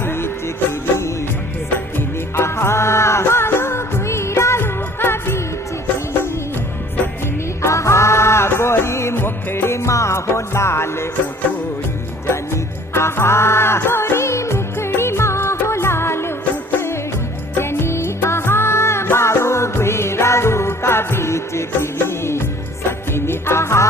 बीच खिली सकिनी आहा बालू गुइरालू का बीच खिली सकिनी आहा गोरी मुखड़ी माँ हो लाल उठोड़ी जनी आहा गोरी मुखड़ी माँ हो लाल उठड़ी जनी आहा बालू गुइरालू का बीच खिली सकिनी आहा